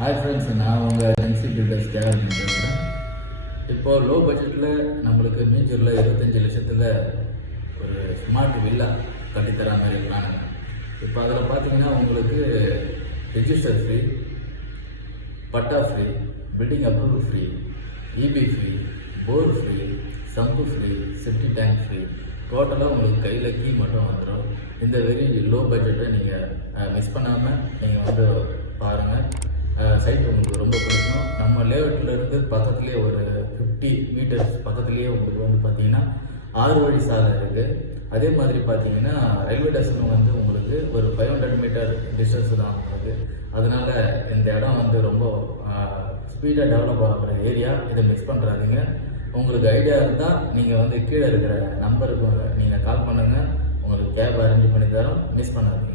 Hi friends, நான் உங்கள் NC filters Kerala பேசுகிறேன். இப்போது லோ பட்ஜெட்டில் நம்மளுக்கு மீஞ்சூரில் 25 லட்சத்தில் ஒரு ஸ்மார்ட் வில்லா கட்டித்தர மாதிரி பிளான். இப்போ அதில் பார்த்தீங்கன்னா உங்களுக்கு ரெஜிஸ்டர் ஃப்ரீ, பட்டா free, building approval free, EB free, போர் ஃப்ரீ, சம்பு ஃப்ரீ, செப்டி டேங்க் ஃப்ரீ. டோட்டலாக உங்களுக்கு கையில் கீ மட்டும் வந்துடும். இந்த வெரி லோ பட்ஜெட்டை நீங்கள் மிஸ் பண்ணாமல் நீங்கள் வந்து பாருங்கள். சைட் உங்களுக்கு ரொம்ப பிடிக்கும். நம்ம லேஅவுட்லேருந்து பக்கத்துலேயே ஒரு 50 மீட்டர்ஸ் பக்கத்துலேயே உங்களுக்கு வந்து பார்த்தீங்கன்னா 6 வழி சாலை இருக்குது. அதே மாதிரி பார்த்தீங்கன்னா ரயில்வே ஸ்டேஷன் வந்து உங்களுக்கு ஒரு 500 மீட்டர் டிஸ்டன்ஸ் தான் உங்களுக்கு. அதனால் இந்த இடம் வந்து ரொம்ப ஸ்பீடாக டெவலப் ஆகிற ஏரியா. இதை மிஸ் பண்ணுறாதீங்க. உங்களுக்கு ஐடியா இருந்தால் நீங்கள் வந்து கீழே இருக்கிற நம்பருக்கு நீங்கள் கால் பண்ணுங்கள். உங்களுக்கு கேப் அரேஞ்ச் பண்ணி தரோம். மிஸ் பண்ணாதீங்க.